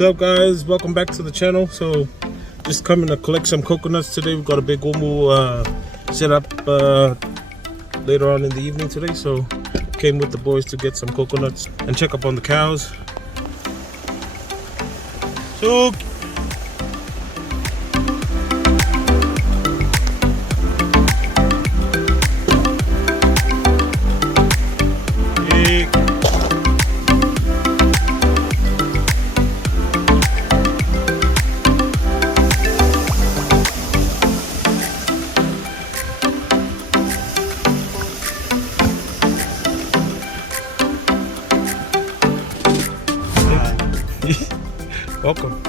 What's up, guys? Welcome back to the channel. So just coming to collect some coconuts today. We've got a big umu set up later on in the evening today, so came with the boys to get some coconuts and check up on the cows. So welcome.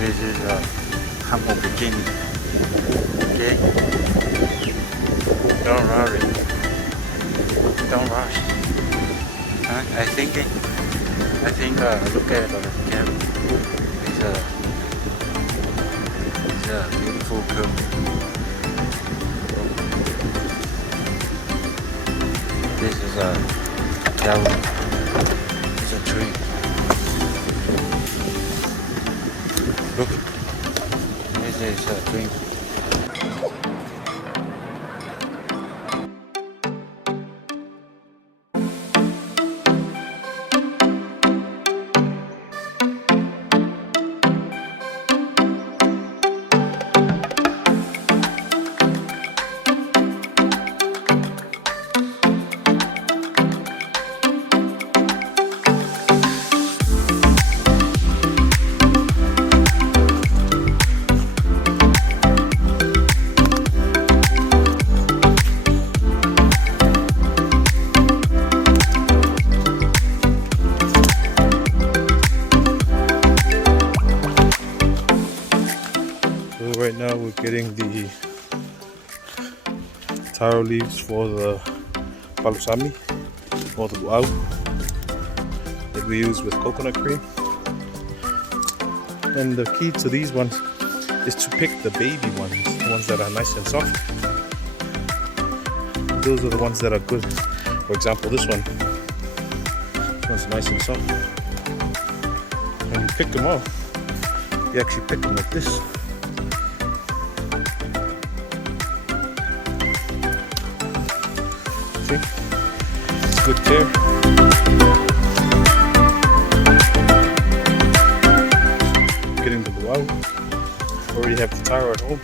This is a humble beginning. Okay? Don't worry. Don't rush. I think look at the camp. It's a beautiful curve. This is a Taro. It's a tree. Look, this is a dream. So right now we're getting the taro leaves for the balsami or the luau that we use with coconut cream. And the key to these ones is to pick the baby ones, the ones that are nice and soft. Those are the ones that are good. For example, this one's nice and soft. When you pick them off, you actually pick them like this. See? It's good care. Getting the luau. Already have the taro at home.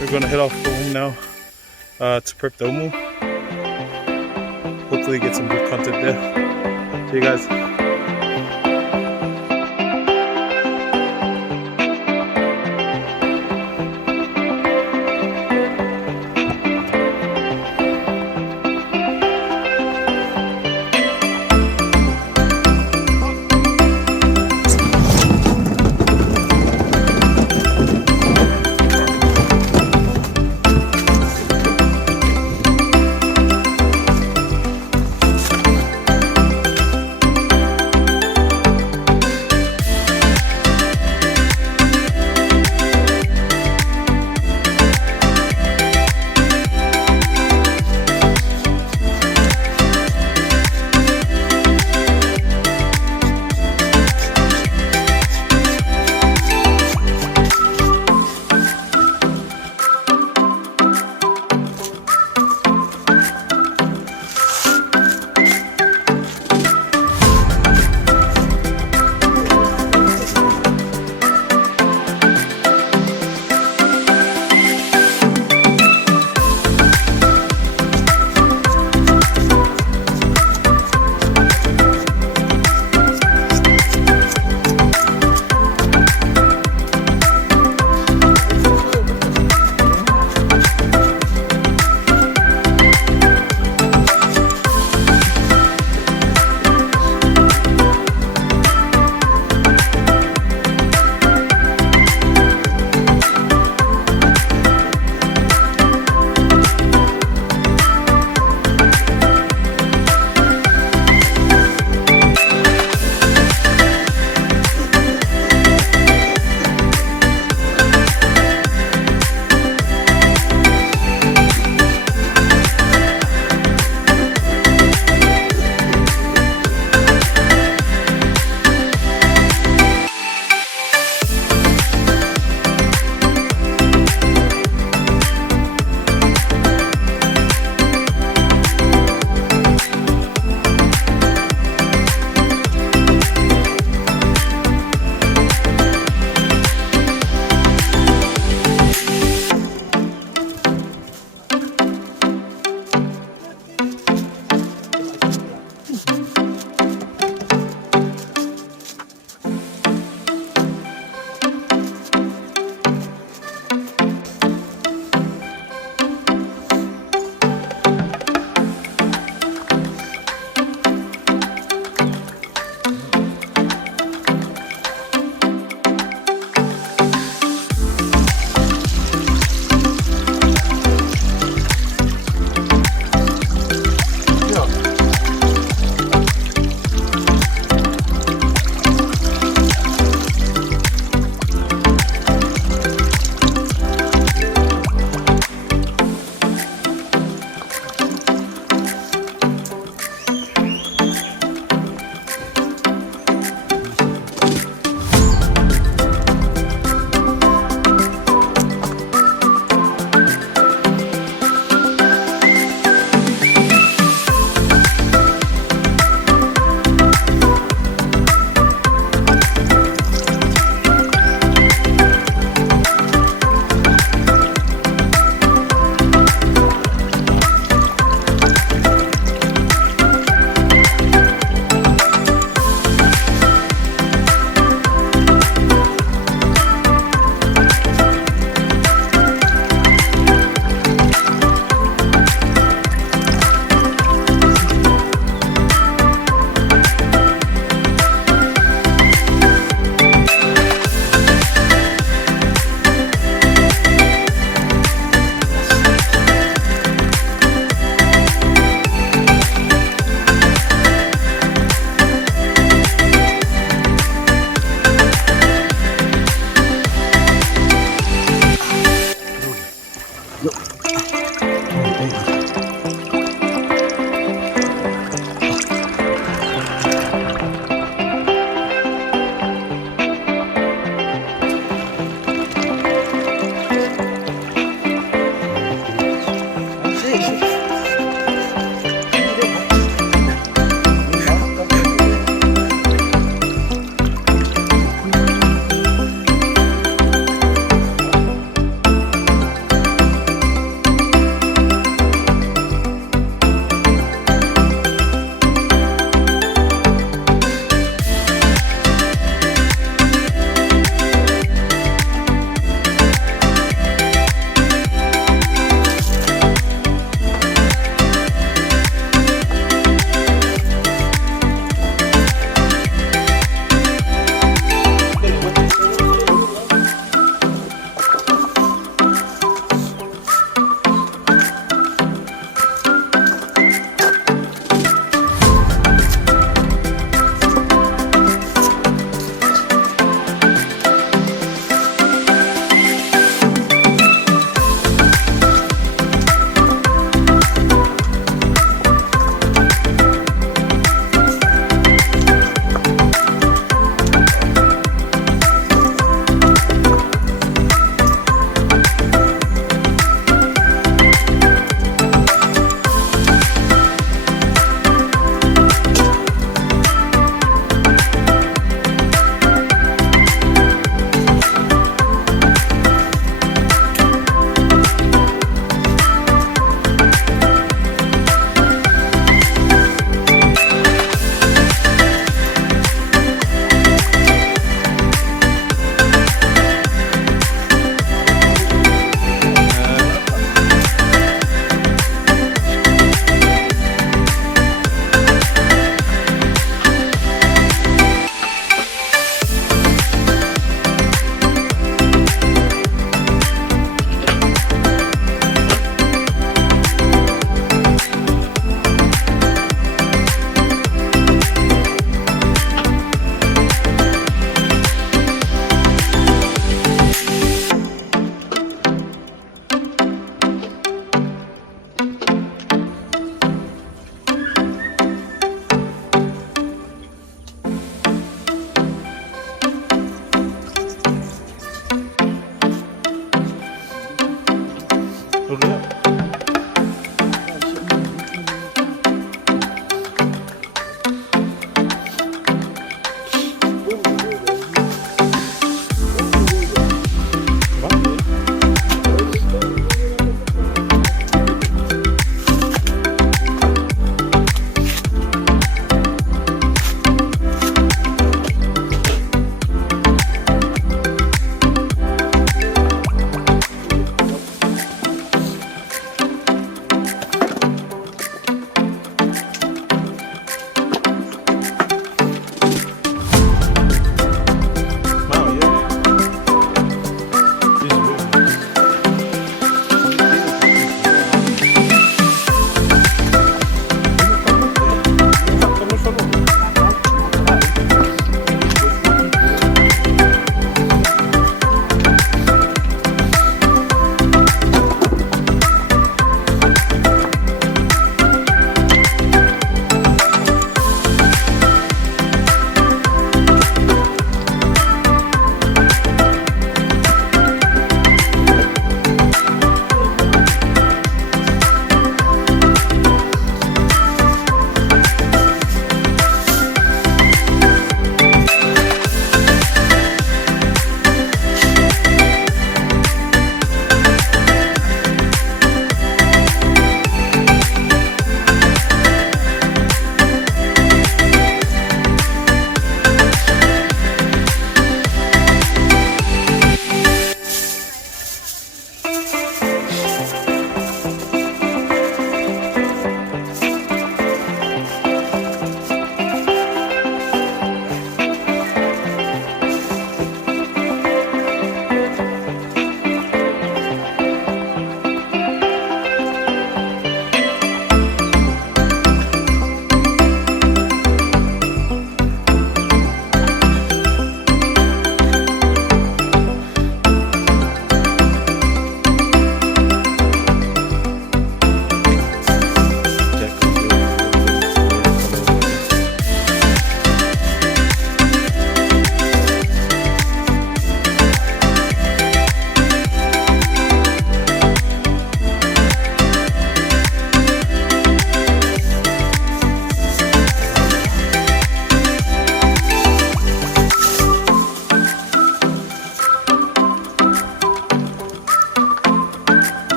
We're gonna head off home now to prep the umu. Hopefully get some good content there. See you guys.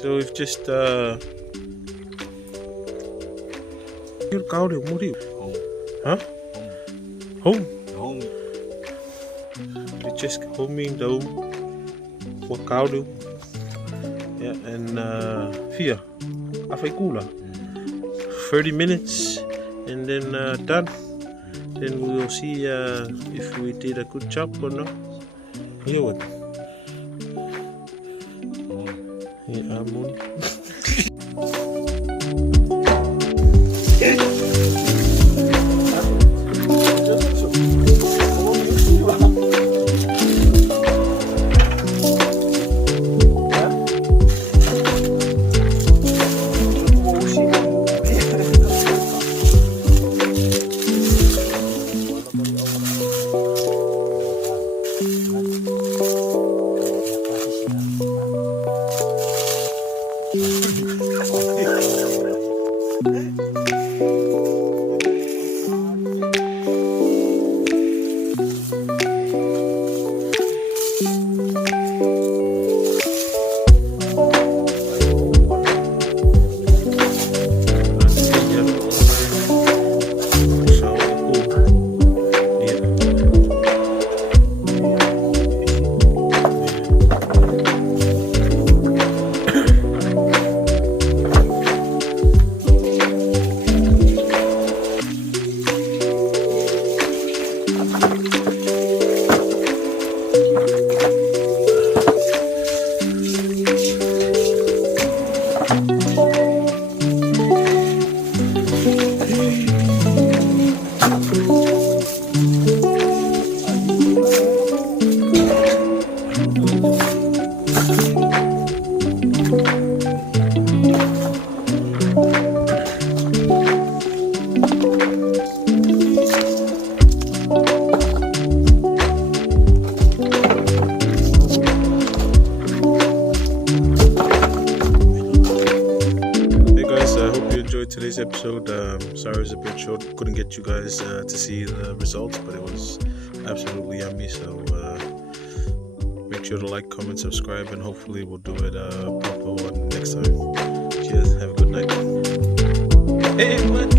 So we've just You're Gabrielle, what are you? Home. Huh? Home. Home. We just homing down for Gabrielle. Yeah, and via Afekula. 30 minutes and then done. Then we will see if we did a good job or not. Here what? Yeah, I'm on. Today's episode. Sorry it's a bit short, couldn't get you guys to see the results, but it was absolutely yummy. So make sure to like, comment, subscribe, and hopefully we'll do it proper one next time. Cheers, have a good night. Hey, what?